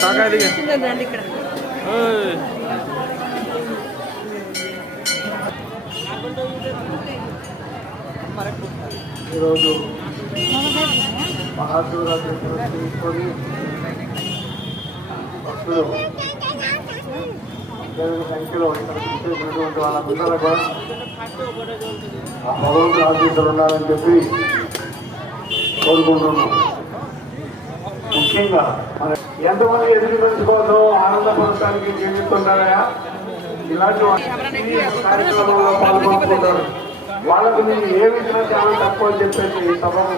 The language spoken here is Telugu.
కాకాది ఈరోజు మహాశివరాత్రి తీసుకొని భక్తులు సంఖ్యలో ఇక్కడ చూసేటువంటి వాళ్ళందరూ కూడా ఆ భగవంతుడు ఆశీస్సులు ఉండాలని చెప్పి కోరుకుంటున్నాం. ముఖ్యంగా మన ఎంతమంది ఎదురు కోసం ఆనందపరచడానికి జీవిస్తుంటారా ఇలాంటి కార్యక్రమంలో పాల్గొంటుంటారు. వాళ్ళకు నేను ఏ విధంగా చాలా తక్కువ అని చెప్పేసి సభను